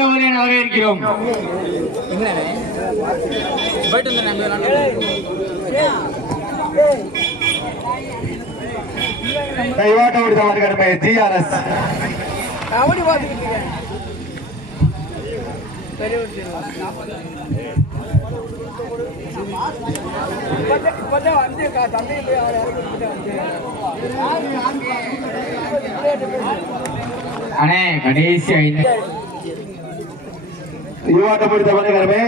வருக இருக்கிறோம். என வரவேற்கிறோம் போயிட்டு ஜிஆர்எஸ் பார்த்துக்கிட்டு இப்பதான் வந்து அண்ணே கடைசி ஐந்து. யுவாட்ட முடித்த வருகிறமே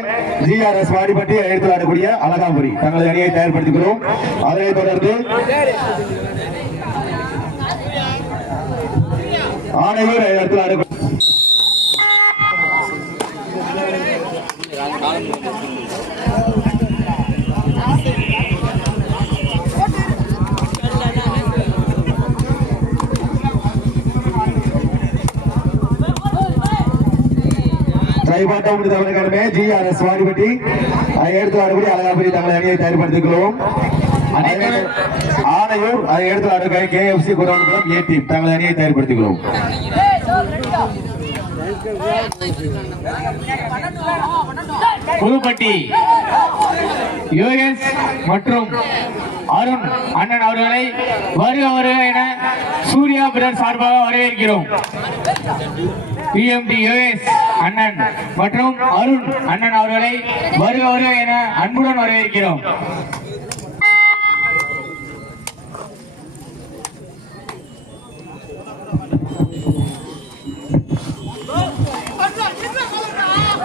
ஜிஆர்எஸ் வாடிப்பட்டி எடுத்து ஆடக்கூடிய அழகாபுரி தங்களது அணியை தயார்படுத்திக்கிறோம் அதனைத் தொடர்ந்து ஆணையூர் ஆணையூர் இடத்தில் ஆடக்கூடிய கைவாட்ட முடித்த வருகிறமே ஜிஆர்எஸ் வாடிப்பட்டி. எடுத்து ஆடக்கூடிய அழகாபுரி தங்களது அணியை தயார்படுத்திக்கிறோம் ஆணையூர் அதை எடுத்து ஆடக்கூடிய கேஎஃப்சி குரவன்புரம் ஏ டீம். தங்களது அணியை தயார்படுத்திக்கிறோம் புதுப்பட்டி யோகேஷ் மற்றும் அருண் அண்ணன் அவர்களை வருக வருக என சூர்யா பிரதர் சார்பாக வரவேற்கிறோம். பிஎம்டி யோகேஷ் அண்ணன் மற்றும் அருண் அண்ணன் அவர்களை வருக வருக என அன்புடன் வரவேற்கிறோம்.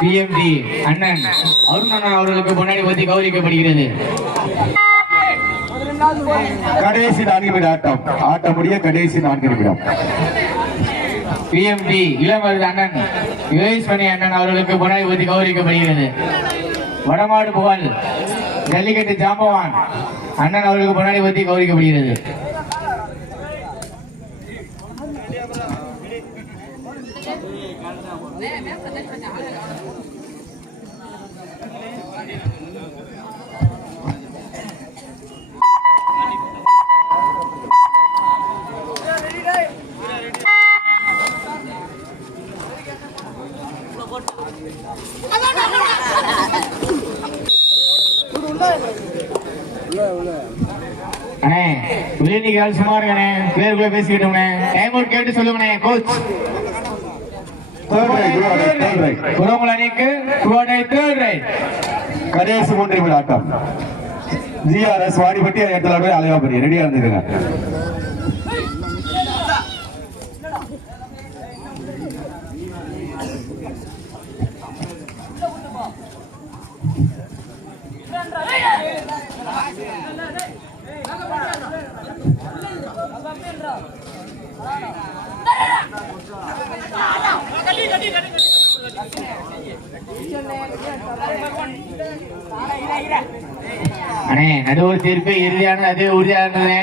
பிஎம்டி அண்ணன் அருண் அண்ணன் அவர்களுக்கு முன்னாடி பற்றி கௌரவிக்கப்படுகிறது. கடைசி நான்கு நிமிட ஆட்டம். ஆட்ட முடிய கடைசி நான்கு நிமிடம். பிஎம்டி இளமருது அண்ணன். யுகேஷ் அண்ணன் அவர்களுக்கு புனாய் பற்றி கௌரவிக்கப்படுகிறது. வடமாடு புகழ் ஜல்லிக்கட்டு ஜாம்பவான். அண்ணன் அவர்களுக்கு முன்னாடி பற்றி கௌரவிக்கப்படுகிறது. அண்ணே விளையாட்டு சுமாருங்கண்ணே. பிளேயருக்குள்ள பேசிக்கிட்டோம்ண்ணே. டைம் அவுட் கேட்டு சொல்லுங்கண்ணே கோச். குரவங்கள் அணிக்கு தேர்ட் ரைட் கடைசி மூன்று ஆட்டம் ஜிஆர்எஸ் வாடிப்பட்டி இடத்துல போய் அழகாபுரி ரெடியா இருந்துருங்க நடுவர் தீர்ப்பு இறுதியான அதே உறுதியானது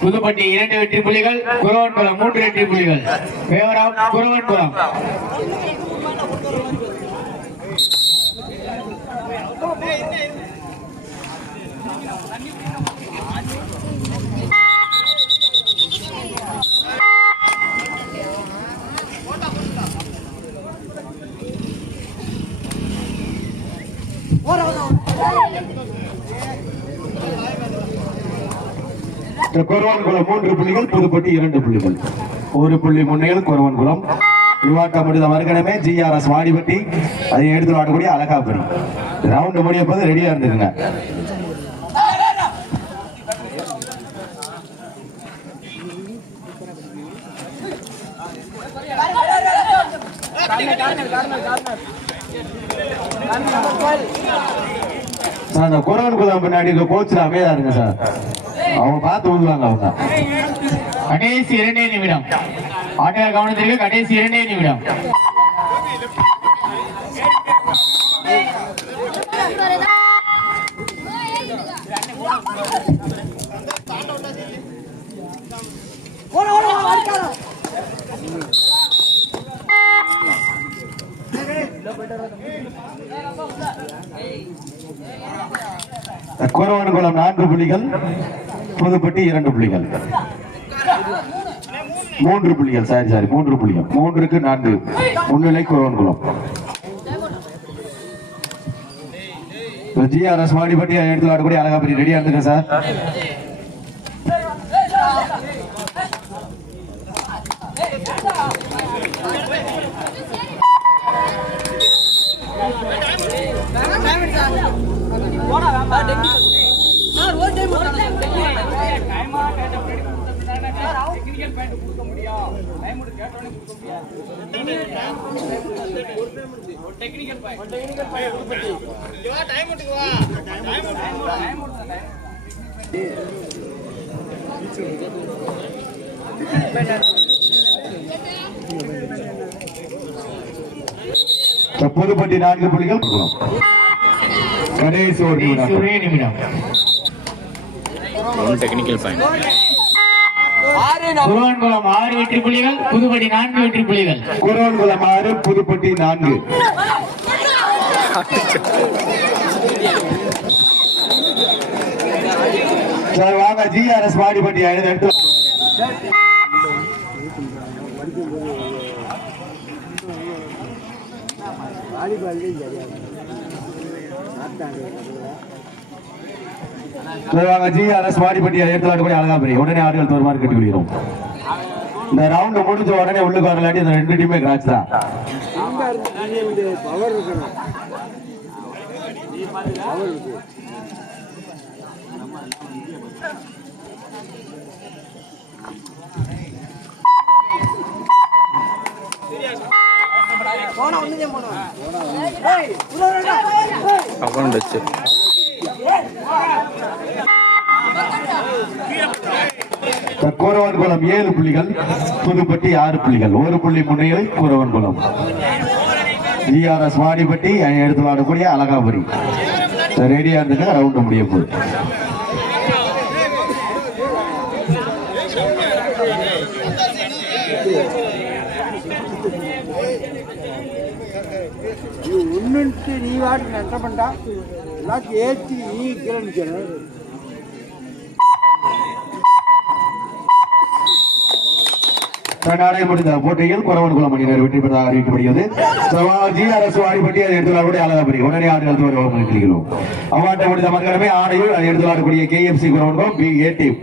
புதுப்பட்டி இரண்டு வெற்றி புலிகள் குரவன்குளம் மூன்று வெற்றி புலிகள் ஃபேவர் குரவன்குளம் மூன்று புள்ளிகள் புதுப்பட்டி இரண்டு புள்ளிகள். ஒரு புள்ளி முன்னையில் குரவன்குளம் யுவாக்கா முடிந்த மறுகணமே ஜிஆர்எஸ் வாடிப்பட்டி அதை எடுத்து ஆடக்கூடிய அழகாபுரி ரவுண்ட் முடிய போது ரெடியா இருந்துக்குங்க. சார் அந்த குரவன்குளம் பின்னாடி இருக்க கோச்சில் அமைதியா இருங்க சார் அவங்க பார்த்து விடுவாங்க அவங்க கடைசி இரண்டே நிமிடம் ஆட்டக்கார கவனத்திற்கு கடைசி இரண்டே நிமிடம் குரவன்குளம் நான்கு புள்ளிகள் புதுப்பட்டி இரண்டு புள்ளிகள் மூன்று புள்ளிகள் சாரி சாரி மூன்று புள்ளிகள் மூன்றுக்கு நான்கு. முன்னிலை குரோன்குளம் ஜிஆர்எஸ் மாடிப்பட்டி எடுத்து ஆடக்கூடிய அழகாப்பட்டி ரெடியா இருந்துங்க சார் புதுப்பட்டி நான்கு புள்ளிகள் கடைசி ஒரு நிமிடம். டெக்னிக்கல் பாயிண்ட் ஆறு குருவன்குளம் வெற்றி புள்ளிகள் புதுப்பட்டி நான்கு வெற்றி புள்ளிகள். குரோன்குளம் ஆறு புதுப்பட்டி நான்கு. சார் வாங்க ஜிஆர்எஸ் வாடிப்பட்டி எடுத்து சார் வாங்க ஜிஆர்எஸ் வாடிப்பட்டி எடுத்து அழகா அழகாபுரி உடனே ஆடுகள் தோறுமாறு கட்டி விடுகிறோம் இந்த ரவுண்ட் முடிஞ்ச உடனே உள்ளுக்கு வரலாட்டி இந்த ரெண்டு டீமே கிராச் தான். அக்கௌண்ட் வச்சு ஏழு புள்ளிகள் புதுப்பட்டி ஆறு புள்ளிகள் ஒரு புள்ளி முன்னிலை கூரவன்குளம் ஜிஆர்எஸ் வாடிப்பட்டி எடுத்து வாடக்கூடிய அழகாபுரி. ரெடியா இருந்துங்க ரவுண்ட் முடிய போகுது. நீ ஒன்றுட்டு நீ வாட்டு என்ன பண்ணா எல்லாத்தையும் ஏற்றி நீ கீழே நிற்கணும் முடிந்த போட்டியில் குறவன்குளம் அணியினர் வெற்றி பெற்றதாக அறிவிக்கப்படுகிறது. ஜிஆர்எஸ் வாடிப்பட்டி அதை எடுத்து வாடக்கூடிய அழகாபுரி உடனே ஆடு ஆடுகள் தோறும் நிற்கிறோம் அவ்வாட்டை முடிந்த மக்களமே ஆடையில் அதை எடுத்து வாடக்கூடிய K M C Kuravankulam P A team